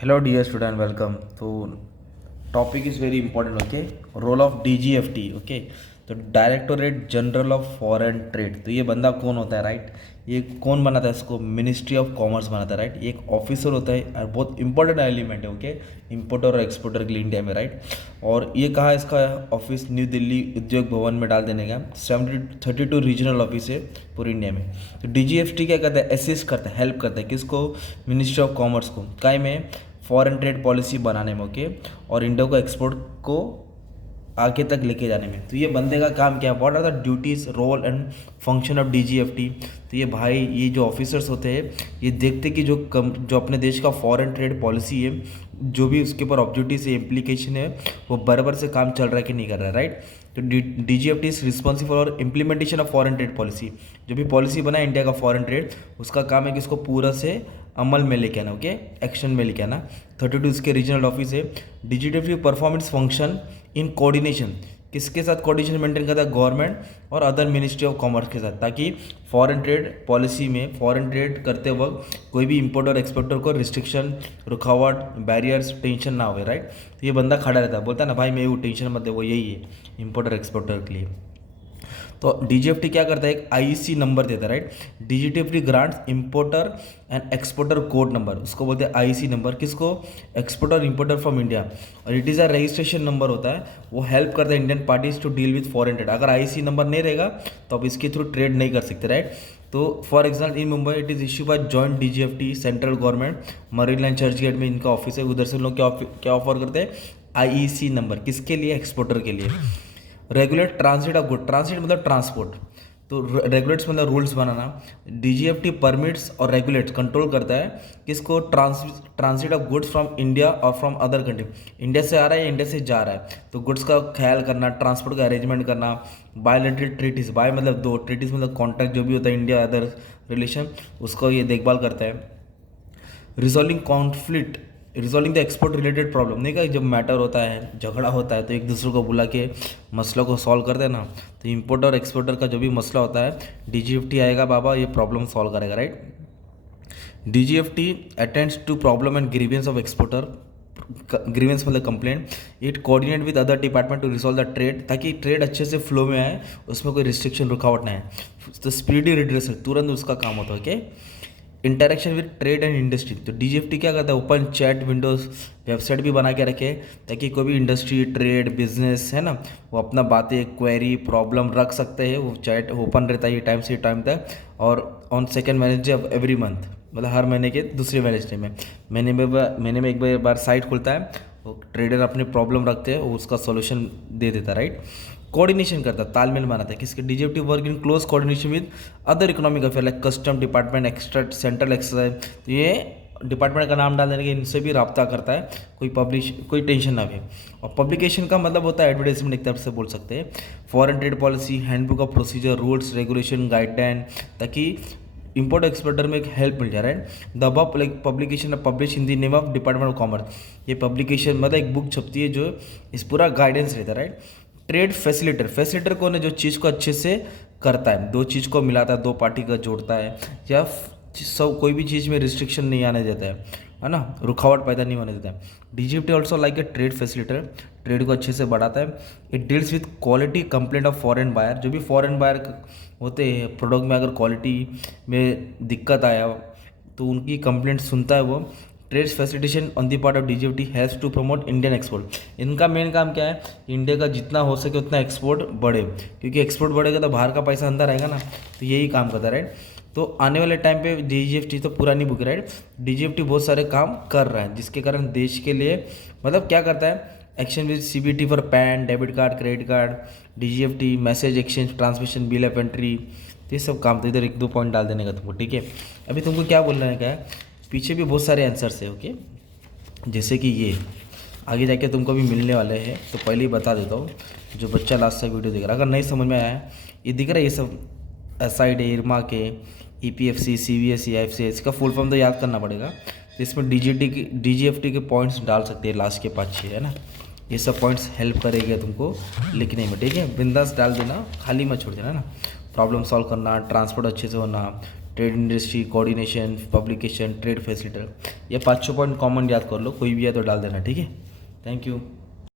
Hello, dear student. Welcome. So, topic is very important. Okay, role of DGFT. Okay, तो directorate general of foreign trade. तो ये बंदा कौन होता है, राइट? ये कौन बनाता है इसको? मिनिस्ट्री ऑफ कॉमर्स बनाता है, राइट? ये एक ऑफिसर होता है और बहुत इंपॉर्टेंट एलिमेंट है। ओके, इंपोर्टर और एक्सपोर्टर के लिए इंडिया में, राइट? और ये कहाँ इसका ऑफिस? न्यू दिल्ली उद्योग भवन में डाल देने का। 32 रीजनल ऑफिस है पूरे इंडिया में। तो DGFT क्या करता है? असिस्ट करता है, हेल्प करता है किसको? मिनिस्ट्री ऑफ कॉमर्स को। काय में? फॉरेन ट्रेड पॉलिसी बनाने में। ओके, और इंडिया को एक्सपोर्ट को आगे तक लेके जाने में। तो ये बंदे का काम क्या है? What are the duties, role and function of DGFT? तो ये भाई, ये जो ऑफिसर्स होते हैं, ये देखते कि जो अपने देश का फॉरेन ट्रेड पॉलिसी है, जो भी उसके ऊपर ऑब्जेक्टिव से इम्प्लीकेशन है, वो बराबर से काम चल रहा है कि नहीं कर रहा है, राइट? तो DGFT is responsible for implementation of foreign trade policy. जो भी पॉलिसी बना है इंडिया का फॉरेन ट्रेड, उसका काम है कि इसको पूरा से अमल में लेके आना। ओके, एक्शन में लेके आना। 32 इसके रीजनल ऑफिस है। DGFT performance function in coordination, किसके साथ कोऑर्डिनेशन मेंटेन करता है? गवर्नमेंट और अदर मिनिस्ट्री ऑफ कॉमर्स के साथ, ताकि फॉरेन ट्रेड पॉलिसी में फॉरेन ट्रेड करते वक्त कोई भी इंपोर्टर और एक्सपोर्टर को रिस्ट्रिक्शन, रुकावट, बैरियर्स, टेंशन ना हो, राइट? तो ये बंदा खड़ा रहता है, बोलता है ना भाई मैं वो टेंशन मत दे, वो यही है इंपोर्टर एक्सपोर्टर के लिए। तो DGFT क्या करता है? एक IEC नंबर देता है, right? DGFT grants importer and exporter code number, उसको बोलते हैं IEC नंबर। किसको? Exporter importer from India. और it is a registration number होता है, वो हेल्प करता है Indian parties to deal with foreign trade. अगर IEC नंबर नहीं रहेगा तो आप इसके थ्रू ट्रेड नहीं कर सकते, राइट? तो for example in Mumbai it is issue by joint DGFT central government, Marine Line Churchgate में इनका ऑफिस है। उधर से लोग क्या ऑफर करते हैं? IEC number. किसके लिए? एक्सपोर्टर के लिए। Regulate transit of good, transit मतलब ट्रांसपोर्ट, तो रेगुलेट्स मतलब रूल्स बनाना। DGFT परमिट्स और रेगुलेट्स, कंट्रोल करता है किसको? Transit of goods from India और फ्रॉम अदर कंट्री। इंडिया से आ रहा है या इंडिया से जा रहा है, तो गुड्स का ख्याल करना, ट्रांसपोर्ट का अरेंजमेंट करना। बायोलेटरल ट्रीटीज, बाय मतलब दो, ट्रीटीज मतलब कॉन्ट्रैक्ट जो भी होता है इंडिया अदर रिलेशन, उसको ये देखभाल करता है। Resolving conflict, resolving the export related problem, नहीं, का जब मैटर होता है, झगड़ा होता है, तो एक दूसरे को बुला के मसलों को सॉल्व कर देना। तो इंपोर्टर और एक्सपोर्टर का जो भी मसला होता है, DGFT आएगा बाबा, ये प्रॉब्लम सॉल्व करेगा, right? DGFT attends to problem and grievances of exporter, grievance मतलब complaint. It coordinate with other department to resolve the trade, ताकि ट्रेड अच्छे से फ्लो में आए, उसमें कोई रिस्ट्रिक्शन, रुकावट ना आए। तो स्पीडी रिड्रेसल, तुरंत उसका काम होता है। Okay, interaction with trade and industry, तो DGFT क्या करता है? ओपन चैट विंडोज, वेबसाइट भी बना के रखे, ताकि कोई भी इंडस्ट्री, ट्रेड, बिजनेस है ना, वो अपना बातें, क्वेरी, प्रॉब्लम रख सकते हैं। वो चैट ओपन रहता है टाइम से टाइम तक। और on second Wednesday of every month, मतलब हर महीने के दूसरे वेडनेसडे में, महीने में एक बार साइट खुलता है, वो ट्रेडर अपने प्रॉब्लम रखते हैं, वो उसका सोल्यूशन दे देता है, राइट? कोऑर्डिनेशन करता है, तालमेल बनाता है। किसके? DGFT work in close coordination with other economic affair like custom department, extra central exercise. तो ये डिपार्टमेंट का नाम डाल देने के इनसे भी रब्ता करता है, कोई टेंशन ना भी। और पब्लिकेशन का मतलब होता है एडवर्टाइजमेंट, एक तरफ से बोल सकते हैं। Foreign trade policy, handbook of procedure, rules, regulation, guideline, ताकि इंपोर्ट एक्सपोर्टर में एक हेल्प मिल जा रहा है। The above publication publish in the name of department of commerce, ये पब्लिकेशन मतलब एक बुक छपती है जो इस पूरा गाइडेंस रहता है, राइट? ट्रेड फैसिलिटर, फैसिलिटर कौन है? जो चीज़ को अच्छे से करता है, दो चीज़ को मिलाता है, दो पार्टी को जोड़ता है, या सब कोई भी चीज़ में रिस्ट्रिक्शन नहीं आने देता है ना, रुकावट पैदा नहीं होने देता है। DGFT also like a trade facilitator, trade को अच्छे से बढ़ाता है। It deals with quality complaint of foreign buyer, जो भी फॉरेन बायर होते हैं प्रोडक्ट में, अगर क्वालिटी में दिक्कत आया तो उनकी कंप्लेंट सुनता है वो। Trade facilitation on the part of DGFT has to promote Indian export, इनका मेन काम क्या है? इंडिया का जितना हो सके उतना एक्सपोर्ट बढ़े, क्योंकि एक्सपोर्ट बढ़ेगा तो बाहर का पैसा अंदर आएगा ना, तो यही काम करता है, राइट? तो आने वाले टाइम पे DGFT तो पुरानी बुक, राइट? DGFT बहुत सारे काम कर रहा है, जिसके कारण देश के लिए मतलब क्या करता है? Action with CBT for pan, debit card, credit card, DGFT message exchange, transmission, bill of entry, तो ये सब काम। तो इधर एक दो पॉइंट डाल देने का तुमको, ठीक है? अभी तुमको क्या बोलना है, क्या है? पीछे भी बहुत सारे आंसर्स है, ओके? जैसे कि ये आगे जाके तुमको भी मिलने वाले हैं, तो पहले ही बता देता हूँ, जो बच्चा लास्ट तक वीडियो देख रहा है, अगर नहीं समझ में आया है, ये दिख रहा है, ये सब SID, इरमा के, EPFC, CBSE, IFC, इसका फुल फॉर्म तो याद करना पड़ेगा। तो इसमें DGFT के पॉइंट्स डाल सकते हैं, लास्ट के 5-6 है ना, ये सब पॉइंट्स हेल्प करेंगे तुमको लिखने में, ठीक है? बिंदास डाल देना, खाली मत छोड़ देना ना। प्रॉब्लम सॉल्व करना, ट्रांसपोर्ट अच्छे से होना, trade industry coordination, publication, trade facilitator, ये 5 6 पॉइंट कॉमन याद कर लो, कोई भी है तो डाल देना, ठीक है। Thank you.